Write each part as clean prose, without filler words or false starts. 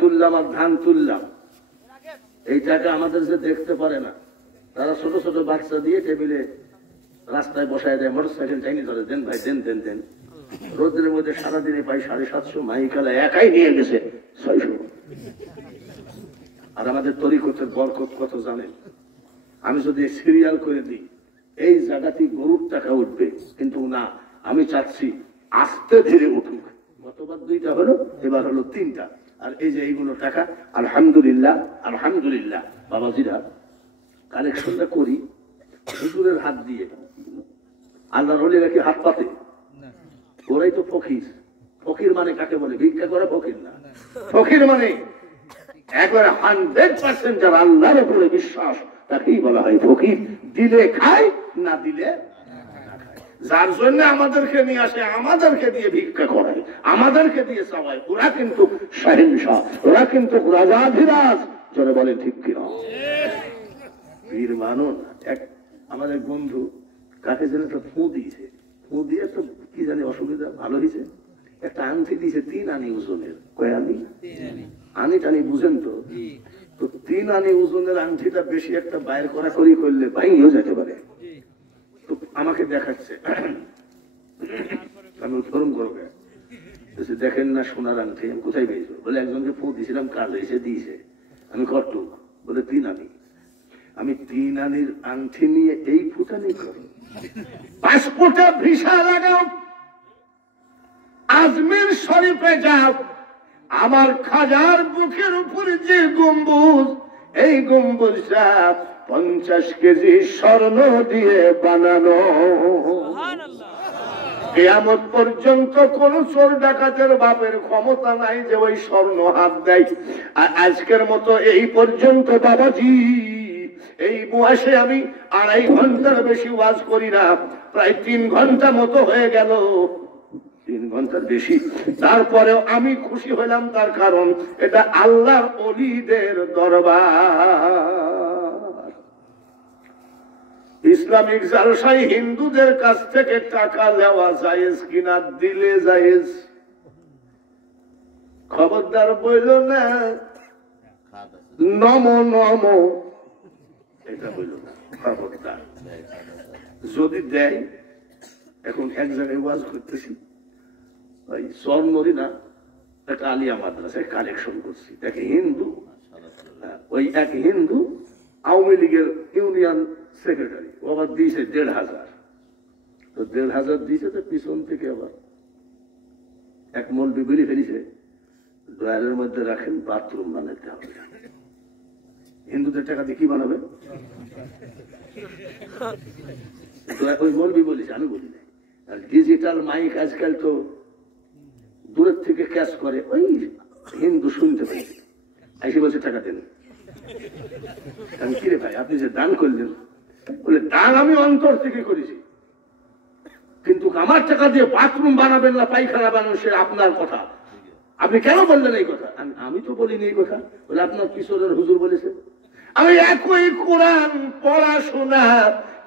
তুললাম আর ধান তুললাম, এই টাকা আমাদের যে দেখতে পারে না, তারা ছোট ছোট বাচ্চা দিয়ে টেবিলে রাস্তায় বসায় দেয়, মোটরসাইকেল চাইনি ধরে, দেন ভাই দেন দেন দেন। রোদ্রের মধ্যে সারাদিনে পাই 750, মাইকালা একাই নিয়ে গেছে 600। আর আমাদের তরিকতের বরকত কত জানেন? আমি যদি সিরিয়াল করে দিই এই জায়গাতেই গরুর টাকা উঠবে, কিন্তু না, আমি চাচ্ছি আস্তে ধীরে উঠুক। গতবার 2টা হলো, এবার হলো 3টা। আর এই যে এইগুলো টাকা আলহামদুলিল্লাহ আলহামদুলিল্লাহ বাবাজিরা কালেকশনটা করি হুজুরের হাত দিয়ে। আল্লাহর ওলিরা কি হাত পাতে? ওরাই তো ফকির। ফকির মানে কাকে বলে? ভিক্ষা করা ফকির না। ফকির মানে একবারে 100% যার আল্লাহর উপরে বিশ্বাস, তাকেই বলা হয় ফকির। দিলে খায়, না দিলে যার জন্য আমাদেরকে নিয়ে আসে, আমাদেরকে দিয়ে ভিক্ষা করায়, আমাদেরকে দিয়ে চাওয়ায়, ওরা কিন্তু শাহেনশাহ, ওরা কিন্তু রাজাধিরাজ। যারা বলে ঠিক কিনা? বীর মানুষ। এক আমাদের বন্ধু কাকে যেন একটা ফু দিয়েছে, ফু দিয়ে একটা কি জানি অসুবিধা ভালো হয়েছে, একটা আংটি দিয়েছে 3 আনি ওজনের। কয় আনি? আনি টানি বুঝেন তো? তো 3 আনি ওজনের আংটিটা বেশি একটা বাইর করা করি করলে ভাঙিও যেতে পারে। তো আমাকে দেখাচ্ছে, আমি উত্তরণ করবো, দেখেন না সোনার আংটি, আমি কোথায় পেয়েছো? বলে একজনকে ফু দিয়েছিলাম, কাজ এসে দিয়েছে। আমি কটুক, বলে 3 আনি। আমি 3 আনির আংটি নিয়ে এই ফুটানি করো, পাসপোর্টে ভিসা লাগাও, আজমির শরীফে যাও, আমার খাজার বুকের উপর যে গম্বুজ, এই গম্বুজটা 50 কেজি স্বর্ণ দিয়ে বানানো। কিয়ামত পর্যন্ত কোন চোর ডাকাতের বাপের ক্ষমতা নাই যে ওই স্বর্ণ হাত দেয়। আর আজকের মতো এই পর্যন্ত বাবাজি এই বয়সে আমি 2.5 ঘন্টার বেশি ওয়াজ করি না, প্রায় 3 ঘন্টা মতো হয়ে গেল, 3 ঘন্টার বেশি। তারপরেও আমি খুশি হইলাম, তার কারণ এটা আল্লাহর ওলিদের দরবার। ইসলামিক জালসায় হিন্দুদের কাছ থেকে টাকা নেওয়া জায়েজ কিনা? দিলে জায়েজ। খবরদার বইল না নমো নমো, এটা বইল না, খবরদার। যদি দেয়, এখন এক জায়গায় ওয়াজ করতেছি, ওই স্বর্ণরি না একটা আলিয়া মাদ্রাসায় কালেকশন করছি, দেখে হিন্দু, ওই এক হিন্দু আওয়ামী লীগের ইউনিয়ন সেক্রেটারি, ও আবার দিয়েছে 1,500। তো 1,500 দিয়েছে, তো পিছন থেকে আবার এক মৌলবি বলে ফেলিছে, ড্রয়ারের মধ্যে রাখেন, বাথরুম বানাতে হবে। হিন্দুদের টাকা দিয়ে কি বানাবে? ওই মৌলবি বলেছে, আমি বলি না। আর ডিজিটাল মাইক আজকাল তো দূরের থেকে ক্যাচ করে, ওই হিন্দু শুনতে পাইছে, এসে বলছে টাকা দেন। আমি কিরে ভাই, আপনি যে দান করলেন, বলে দান আমি অন্তর থেকে করেছি, কিন্তু আমার টাকা দিয়ে বাথরুম বানাবেন না, পায়খানা বানাবেন, সে আপনার কথা, আপনি কেন বললেন এই কথা? আমি তো বলিনি এই কথা। বলে আপনার কিশোরের হুজুর বলেছে। আমি একই কোরআন পড়াশোনা,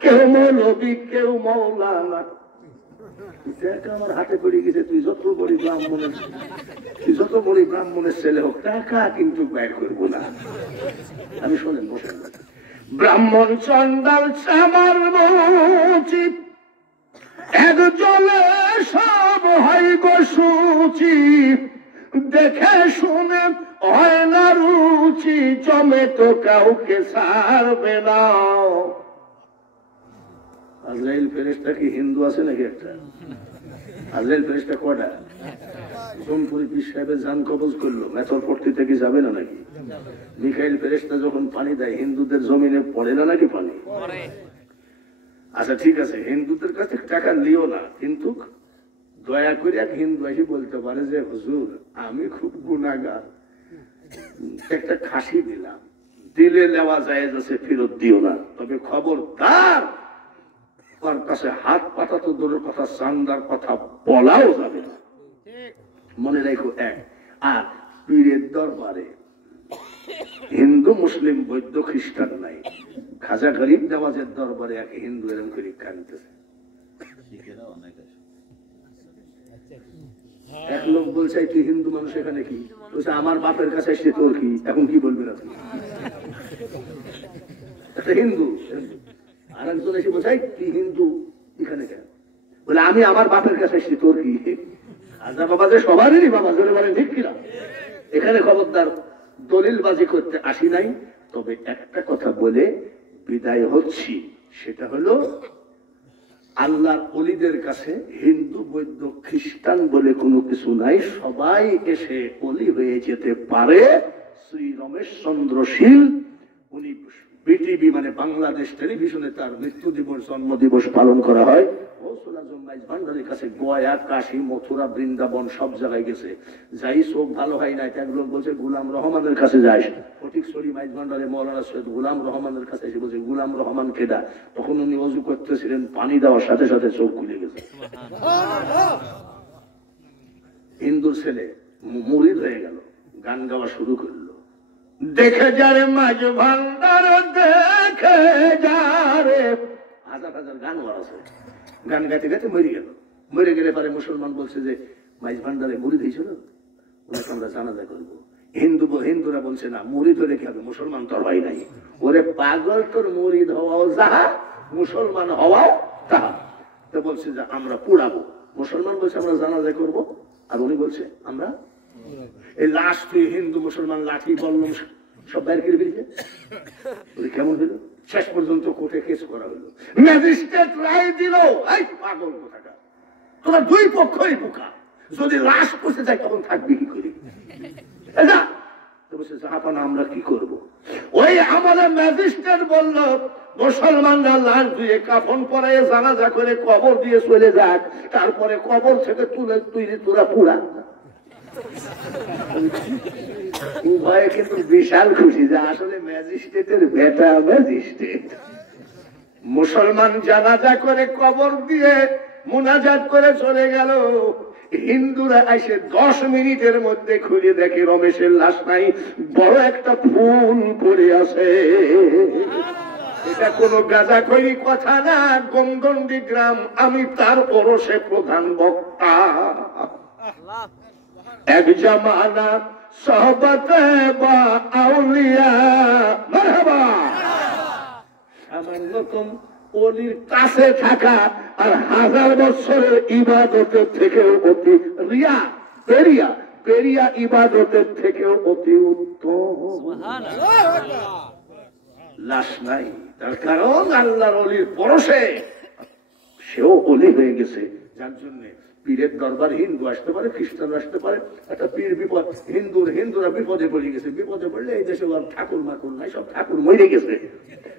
কেউ মৌলবি কেউ মৌলানা, আমার হাতে পড়ে গেছে। তুই যত বড় ব্রাহ্মণের ছেলে হোক, টাকা কিন্তু ব্যয় করবো না। আমি শোনেন, বসেন। ব্রাহ্মণ চন্ডাল চামার উচিত, একজনে সব হয় গো সুচি, দেখে শুনে হয় না রুচি, জমে তো কাউকে ছাড়বে না। আজরাইল ফেরেশতা কি হিন্দু আছে নাকি একটা? আজরাইল ফেরেশতা কয়টা? সোমপুরি পীর সাহেবের জান কবজ করলো, মেথর পট্টি থেকে যাবে না নাকি? মিকাইল ফেরেশতা যখন পানি দেয়, হিন্দুদের জমিনে পড়ে না নাকি পানি? আচ্ছা ঠিক আছে, হিন্দুদের কাছে টাকা নিও না, কিন্তু দয়া করে এক হিন্দু এসে বলতে পারে যে হুজুর আমি খুব গুনাহগার, একটা খাসি দিলাম, দিলে নেওয়া যায়, ফেরত দিও না, তবে খবরদার তার কাছে হাত পাতা তো দূরের কথা, চান্দার কথা বলাও যাবে না। মনে রাখো এক। আর পীরের দরবারে হিন্দু মুসলিম বৌদ্ধ খ্রিস্টান নাই, খাজা গরিব নওয়াজের দরবারে এক হিন্দু এরকম করে কাঁদতেছে। এক লোক বলছে তুই হিন্দু মানুষ এখানে কি বলছে আমার বাপের কাছে এসে তোর কি এখন কি বলবেন আপনি একটা হিন্দু আর একজন এসে বলছে তুই হিন্দু এখানে কেন বলে আমি আমার বাপের কাছে এসে তোর কি আজা বাবা যে সবারই বাবা জোরে বলেন ঠিক কিনা এখানে খবরদার দলিলবাজি করতে আসি নাই তবে একটা কথা বলে বিদায় হচ্ছি সেটা হলো আল্লাহর ওলিদের কাছে হিন্দু বৌদ্ধ খ্রিস্টান বলে কোনো কিছু নাই সবাই এসে ওলি হয়ে যেতে পারে শ্রী রমেশ চন্দ্র শীল উনি বিটিভি মানে বাংলাদেশ টেলিভিশনে তার মৃত্যু দিবস জন্ম দিবস পালন করা হয় ভান্ডারের কাছে গয়া কাশী মথুরা বৃন্দাবন সব জায়গায় গেছে যাই চোখ ভালো হয় নাই এক লোক বলছে গুলাম রহমানের কাছে যাই ফটিকছড়ি মাইজ ভান্ডারে মৌলানা সৈয়দ গুলাম রহমানের কাছে এসে বলছে গুলাম রহমান কেডা তখন উনি অজু করতেছিলেন পানি দেওয়ার সাথে সাথে চোখ খুলে গেছে হিন্দুর ছেলে মুরিদ হয়ে গেল গান গাওয়া শুরু করলো দেখে যারে মাঝ ভান্ডার দেখে যারে হাজার হাজার গান আছে গান গাইতে গাইতে মরে গেলে পরে মুসলমান বলছে যে মাইজ ভান্ডারে মুরিদ হয়েছিল ওনাকে আমরা জানাজা করবো হিন্দুরা বলছে না মুরিদ হলে কি হবে মুসলমান তোর হয় নাই ওরে পাগল তোর মুরিদ হওয়াও যাহা মুসলমান হওয়াও তাহা তো বলছে যে আমরা পুড়াবো মুসলমান বলছে আমরা জানাজা করবো আর উনি বলছে আমরা এই লাশ তুই হিন্দু মুসলমান লাঠি বললাম সব বাইর করে ফেলছে কেমন হইল শেষ পর্যন্ত কোর্টে কেস করা হলো ম্যাজিস্ট্রেট রায় দিল এই পাগল কোথাকার তোরা দুই পক্ষই বোকা যদি লাশ পচে যায় তখন থাকবি কি করি আমরা কি করব ওই আমাদের ম্যাজিস্ট্রেট বলল মুসলমানরা লাশ দিয়ে কাফন পরায় জানাজা করে কবর দিয়ে চলে যাক তারপরে কবর থেকে তুলে তোরা পুরা উভয়ে কিন্তু বিশাল খুশি যে আসলে ম্যাজিস্ট্রেটের বেটা ম্যাজিস্ট্রেট মুসলমান জানাজা করে কবর দিয়ে মুনাজাত করে চলে গেল হিন্দুরা এসে 10 মিনিটের মধ্যে খুলে দেখে রমেশের লাশ নাই বড় একটা ফুল পড়ে আছে এটা কোনো গাঁজাখড়ি কথা না গমগন্ডি গ্রাম আমি তার ওরসে প্রধান বক্তা এক জামানা সহবতে বা আউলিয়া মারহাবা সামান্যতম ওলির কাছে থাকা আর 1000 বছরের ইবাদতের থেকেও অতি পেরিয়া ইবাদতের থেকেও অতি উত্তম লাশ নাই তার কারণ আল্লাহর ওলির পরশে সেও ওলি হয়ে গেছে যার জন্য পীরের দরবার হিন্দু আসতে পারে খ্রিস্টান আসতে পারে একটা পীর বিপদ হিন্দুরা বিপদে পড়ে গেছে বিপদে পড়লে এই দেশে ঠাকুর মাকুর নাই সব ঠাকুর মরে গেছে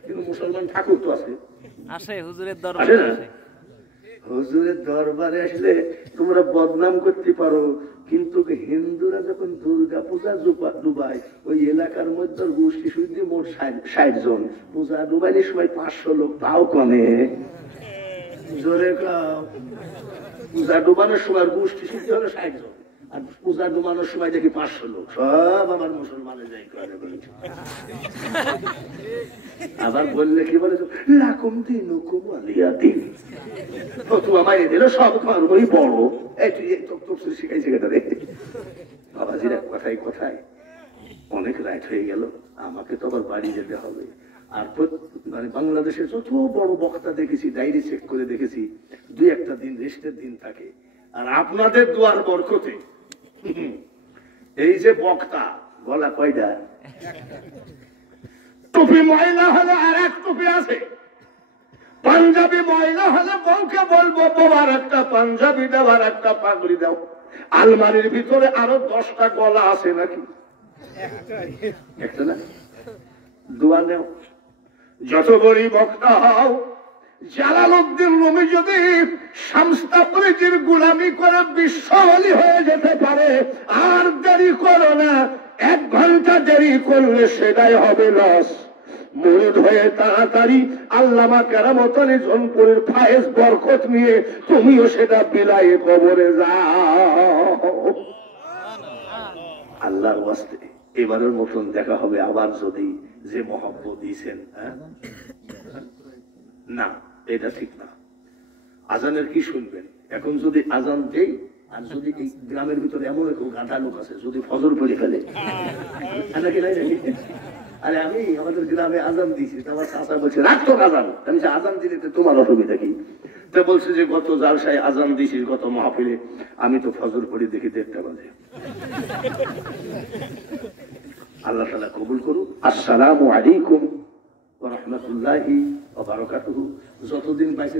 কিন্তু মুসলমান ঠাকুর তো আছে হুজুরের দরবারে আসলে তোমরা বদনাম করতে পারো কিন্তু হিন্দুরা যখন দুর্গা পূজা ডুবায় ওই এলাকার মধ্যে গোষ্ঠী শুদ্ধি মোট 60 জন পূজা ডুবাইলে সময় 500 লোক তাও কমে জোরে পূজা ডুবানোর সময় গোষ্ঠী শুদ্ধি হলো 60 জন আর পূজা ডুবানোর সময় দেখি 500 লোক সব আমার মুসলমানের যাই করে আবার বললে কি বলে লাকুম দিনুকুম ওয়ালিয়া দিন ফতুয়া মাইরে দিল সব তোমার উপরই বড় এই তুই তোর শিখাইছে কেন রে বাবাজিরা কথায় অনেক রাইট হয়ে গেল আমাকে তো আবার বাড়ি যেতে হবে আর মানে বাংলাদেশের যত বড় বক্তা দেখেছি ডায়েরি চেক করে দেখেছি 2-1 দিন রেস্টের দিন থাকে আর আপনাদের দুয়ার বরকতে এই যে বক্তা গলা কয়টা টুপি ময়লা হলে আর এক টুপি আছে পাঞ্জাবি ময়লা হলে বউকে বলবো বউর একটা পাঞ্জাবি দাও আর একটা পাগড়ি দাও আলমারির ভিতরে আরো 10টা গলা আছে নাকি একটা না দোয়া নেও যত বড় বক্তা হও জালালউদ্দিন রুমি যদি শামস্তাবরীর গোলামি করে বিশ্বওয়ালি হয়ে যেতে পারে আর দেরি করো না 1 ঘন্টা দেরি করলে সেটাই হবে লস মুরিদ হয়ে তাড়াতাড়ি আল্লামা কেরামত আলী জোনপুরের ফায়েজ বরকত নিয়ে তুমিও সেটা বিলায়ে কবরে যাও আল্লাহর ওয়াস্তে এবারের মতন দেখা হবে আবার যদি যে মহব্বত দিয়েছেন না এটা ঠিক না আজানের কি শুনবেন এখন যদি আজান দেই আর যদি এই গ্রামের ভিতরে এমন কেউ গাধা লোক আছে যদি ফজর পড়ে ফেলে নাকি নাই নাকি? আরে আমি আমাদের গ্রামে আজান দিয়েছি, আমার চাচা বলছে রাত তো আজান, আমি আজান দিলে তোমার অসুবিধা কি? তা বলছে যে গত জালসায় আজান দিয়েছিস গত মাহফিলে, আমি তো ফজর পড়ে দেখি 1:30 বাজে। আল্লাহ তাআলা কবুল করুন। আসসালামু আলাইকুম ওয়া রাহমাতুল্লাহি ওয়া বারাকাতুহু। যতদিন বাইসে